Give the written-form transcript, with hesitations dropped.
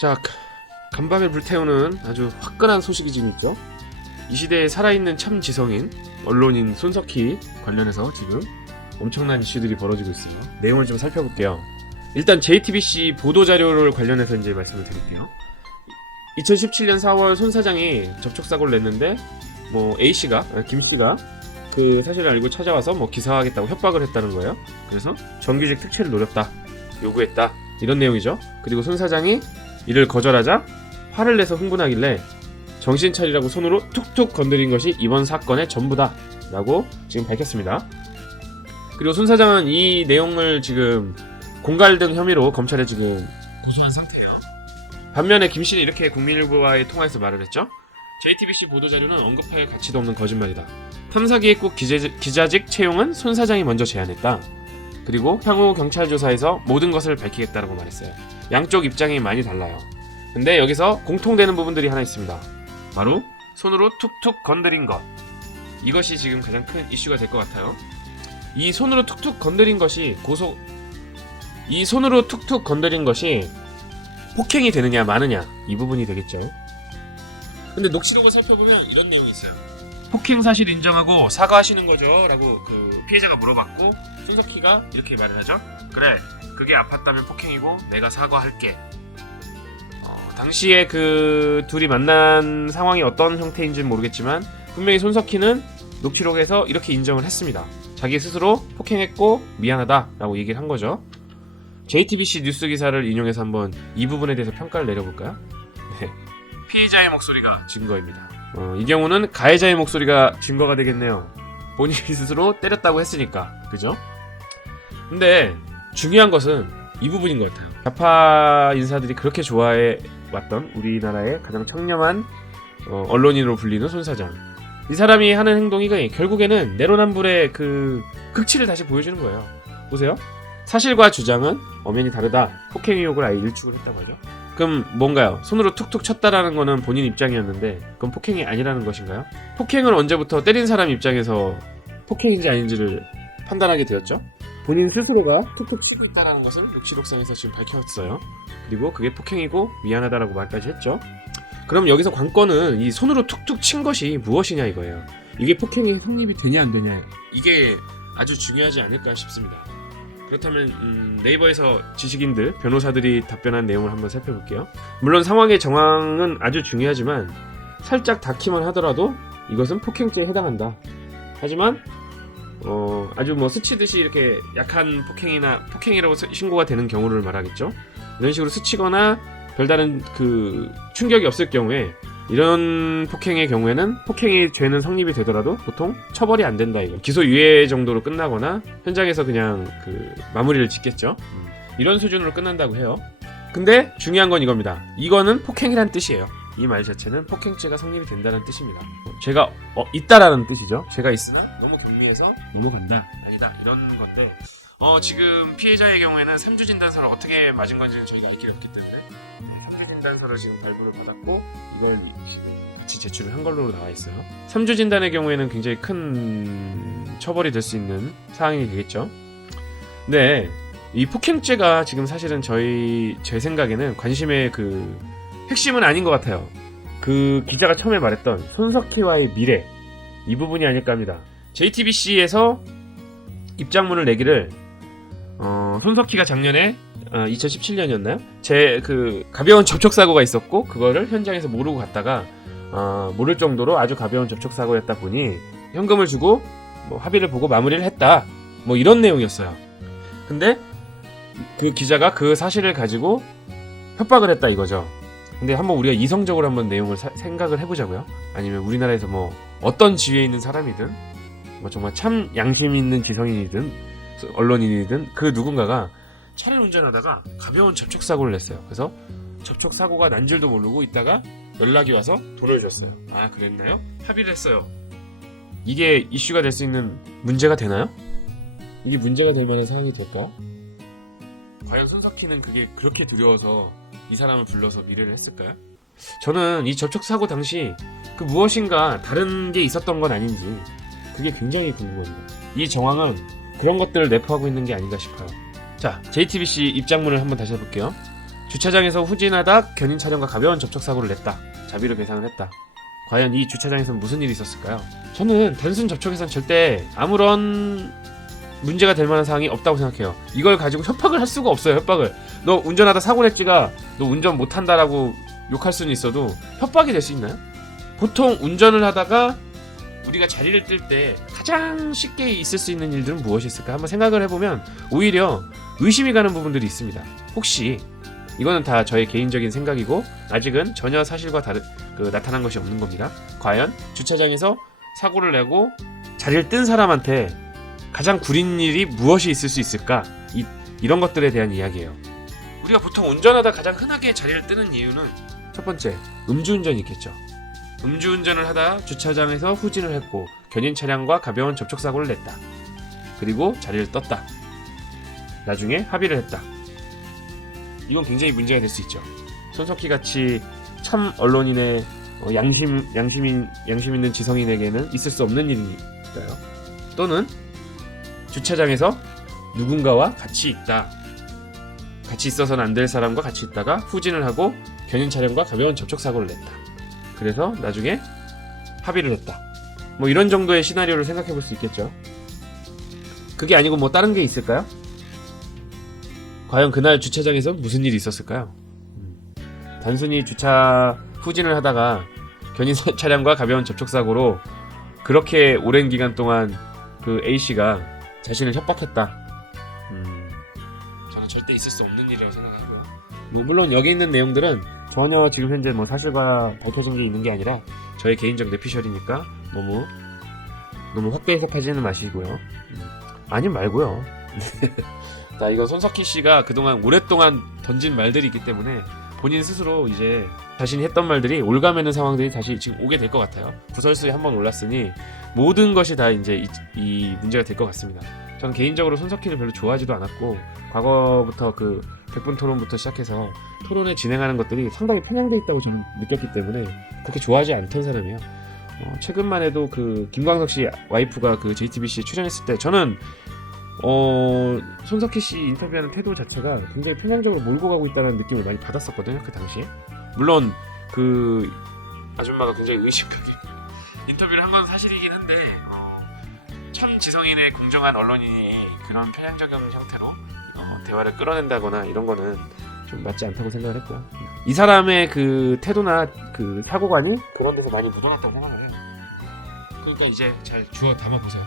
자, 간밤에 불태우는 아주 화끈한 소식이 지금 있죠. 이 시대에 살아있는 참 지성인 언론인 손석희 관련해서 지금 엄청난 이슈들이 벌어지고 있어요. 내용을 좀 살펴볼게요. 일단 JTBC 보도자료를 관련해서 이제 말씀을 드릴게요. 2017년 4월 손 사장이 접촉사고를 냈는데 A씨가, 김씨가 그 사실을 알고 찾아와서 기사하겠다고 협박을 했다는 거예요. 그래서 정규직 특채를 노렸다, 요구했다, 이런 내용이죠. 그리고 손 사장이 이를 거절하자 화를 내서 흥분하길래 정신 차리라고 손으로 툭툭 건드린 것이 이번 사건의 전부다 라고 지금 밝혔습니다. 그리고 손 사장은 이 내용을 지금 공갈 등 혐의로 검찰에 지금 고소한 상태예요. 반면에 김 씨는 이렇게 국민일보와의 통화에서 말을 했죠. JTBC 보도자료는 언급할 가치도 없는 거짓말이다. 탐사기획국 기자직 채용은 손 사장이 먼저 제안했다. 그리고 향후 경찰 조사에서 모든 것을 밝히겠다라고 말했어요. 양쪽 입장이 많이 달라요. 근데 여기서 공통되는 부분들이 하나 있습니다. 바로 손으로 툭툭 건드린 것. 이것이 지금 가장 큰 이슈가 될 것 같아요. 이 손으로 툭툭 건드린 것이 폭행이 되느냐 마느냐, 이 부분이 되겠죠. 근데 녹취록을 살펴보면 이런 내용이 있어요. 폭행 사실 인정하고 사과하시는 거죠? 라고 그 피해자가 물어봤고, 손석희가 이렇게 말을 하죠. 그래, 그게 아팠다면 폭행이고 내가 사과할게. 당시에 그 둘이 만난 상황이 어떤 형태인지는 모르겠지만 분명히 손석희는 녹취록에서 이렇게 인정을 했습니다. 자기 스스로 폭행했고 미안하다 라고 얘기를 한 거죠. JTBC 뉴스 기사를 인용해서 한번 이 부분에 대해서 평가를 내려볼까요? 네. 피해자의 목소리가 증거입니다. 이 경우는 가해자의 목소리가 증거가 되겠네요. 본인이 스스로 때렸다고 했으니까, 그죠? 근데 중요한 것은 이 부분인 것 같아요. 좌파 인사들이 그렇게 좋아해 왔던 우리나라의 가장 청렴한 언론인으로 불리는 손 사장. 이 사람이 하는 행동이 결국에는 내로남불의 그 극치를 다시 보여주는 거예요. 보세요. 사실과 주장은 엄연히 다르다. 폭행 의혹을 아예 일축을 했다고 하죠. 그럼 뭔가요? 손으로 툭툭 쳤다라는 거는 본인 입장이었는데 그건 폭행이 아니라는 것인가요? 폭행을 언제부터 때린 사람 입장에서 폭행인지 아닌지를 판단하게 되었죠? 본인 스스로가 툭툭 치고 있다는 것은 녹취록상에서 지금 밝혔어요. 그리고 그게 폭행이고 미안하다라고 말까지 했죠. 그럼 여기서 관건은 이 손으로 툭툭 친 것이 무엇이냐 이거예요. 이게 폭행이 성립이 되냐 안 되냐, 이게 아주 중요하지 않을까 싶습니다. 그렇다면 네이버에서 지식인들, 변호사들이 답변한 내용을 한번 살펴볼게요. 물론 상황의 정황은 아주 중요하지만 살짝 닿기만 하더라도 이것은 폭행죄에 해당한다. 하지만 아주 스치듯이 이렇게 약한 폭행이라고 신고가 되는 경우를 말하겠죠. 이런 식으로 스치거나 별다른 그 충격이 없을 경우에, 이런 폭행의 경우에는 폭행의 죄는 성립이 되더라도 보통 처벌이 안 된다, 이거. 기소유예 정도로 끝나거나 현장에서 그냥 그 마무리를 짓겠죠. 이런 수준으로 끝난다고 해요. 근데 중요한 건 이겁니다. 이거는 폭행이란 뜻이에요. 이 말 자체는 폭행죄가 성립이 된다는 뜻입니다. 죄가 있다라는 뜻이죠. 죄가 있으나 너무 경미해서 넘어간다, 아니다, 이런 건데, 지금 피해자의 경우에는 3주 진단서를 어떻게 맞은 건지는 저희가 알 길이 없기 때문에 3주 진단서를 지금 발부를 받았고 이걸 같이 제출을 한 걸로 나와 있어요. 3주 진단의 경우에는 굉장히 큰 처벌이 될 수 있는 사항이 되겠죠. 근데 이 폭행죄가 지금 사실은 제 생각에는 관심의 그 핵심은 아닌 것 같아요. 그 기자가 처음에 말했던 손석희와의 미래, 이 부분이 아닐까 합니다. JTBC에서 입장문을 내기를 손석희가 작년에 2017년이었나요? 그 가벼운 접촉사고가 있었고 그거를 현장에서 모르고 갔다가 모를 정도로 아주 가벼운 접촉사고였다 보니 현금을 주고 합의를 보고 마무리를 했다, 이런 내용이었어요. 근데 그 기자가 그 사실을 가지고 협박을 했다 이거죠. 근데 한번 우리가 이성적으로 한번 내용을 생각을 해보자고요. 아니면 우리나라에서 어떤 지위에 있는 사람이든 정말 참 양심 있는 지성인이든 언론인이든 그 누군가가 차를 운전하다가 가벼운 접촉사고를 냈어요. 그래서 접촉사고가 난 줄도 모르고 있다가 연락이 와서 돈을 줬어요. 아, 그랬나요? 합의를 했어요. 이게 이슈가 될 수 있는 문제가 되나요? 이게 문제가 될 만한 상황이 될까요? 과연 손석희는 그게 그렇게 두려워서 이 사람을 불러서 미래를 했을까요? 저는 이 접촉사고 당시 그 무엇인가 다른 게 있었던 건 아닌지 그게 굉장히 궁금합니다. 이 정황은 그런 것들을 내포하고 있는 게 아닌가 싶어요. 자, JTBC 입장문을 한번 다시 해볼게요. 주차장에서 후진하다 견인 차량과 가벼운 접촉 사고를 냈다. 자비로 배상을 했다. 과연 이 주차장에서는 무슨 일이 있었을까요? 저는 단순 접촉에선 절대 아무런 문제가 될 만한 사항이 없다고 생각해요. 이걸 가지고 협박을 할 수가 없어요. 협박을. 너 운전하다 사고 냈지가 너 운전 못한다라고 욕할 수는 있어도 협박이 될 수 있나요? 보통 운전을 하다가 우리가 자리를 뜰 때 가장 쉽게 있을 수 있는 일들은 무엇이 있을까? 한번 생각을 해보면 오히려 의심이 가는 부분들이 있습니다. 혹시 이거는 다 저의 개인적인 생각이고 아직은 전혀 사실과 나타난 것이 없는 겁니다. 과연 주차장에서 사고를 내고 자리를 뜬 사람한테 가장 구린 일이 무엇이 있을 수 있을까? 이런 것들에 대한 이야기예요. 우리가 보통 운전하다 가장 흔하게 자리를 뜨는 이유는 첫 번째, 음주운전이 있겠죠. 음주운전을 하다 주차장에서 후진을 했고 견인 차량과 가벼운 접촉사고를 냈다. 그리고 자리를 떴다. 나중에 합의를 했다. 이건 굉장히 문제가 될 수 있죠. 손석희 같이 참 언론인의 양심 있는 지성인에게는 있을 수 없는 일이니까요. 또는 주차장에서 누군가와 같이 있다. 같이 있어서는 안 될 사람과 같이 있다가 후진을 하고 견인 차량과 가벼운 접촉 사고를 냈다. 그래서 나중에 합의를 했다. 뭐 이런 정도의 시나리오를 생각해 볼 수 있겠죠. 그게 아니고 뭐 다른 게 있을까요? 과연 그날 주차장에서 무슨 일이 있었을까요? 단순히 주차 후진을 하다가 견인 차량과 가벼운 접촉 사고로 그렇게 오랜 기간 동안 그 A씨가 자신을 협박했다. 저는 절대 있을 수 없는 일이라고 생각하고요. 뭐 물론 여기 있는 내용들은 전혀 지금 현재 뭐 사실과 밝혀진 게 있는 게 아니라 저의 개인적 내피셜이니까 너무 확대 해석하지는 마시고요. 아님 말고요. 자, 이건 손석희 씨가 그동안 오랫동안 던진 말들이 있기 때문에 본인 스스로 이제 자신이 했던 말들이 올가매는 상황들이 다시 지금 오게 될 것 같아요. 구설수에 한번 올랐으니 모든 것이 다 이제 이 문제가 될 것 같습니다. 저는 개인적으로 손석희를 별로 좋아하지도 않았고 과거부터 그 백분 토론부터 시작해서 토론을 진행하는 것들이 상당히 편향돼 있다고 저는 느꼈기 때문에 그렇게 좋아하지 않던 사람이에요. 최근만 해도 그 김광석 씨 와이프가 그 JTBC에 출연했을 때 저는 손석희 씨 인터뷰하는 태도 자체가 굉장히 편향적으로 몰고 가고 있다는 느낌을 많이 받았었거든요. 그 당시에. 물론 그 아줌마가 굉장히 의식하게 인터뷰를 한 건 사실이긴 한데 참 지성인의 공정한 언론인이 그런 편향적인 형태로 대화를 끌어낸다거나 이런 거는 좀 맞지 않다고 생각을 했고요. 이 사람의 그 태도나 그 사고관이 그런 데서 많이 묻어났다고 생각을 해요. 그러니까 이제 잘 주워 담아보세요.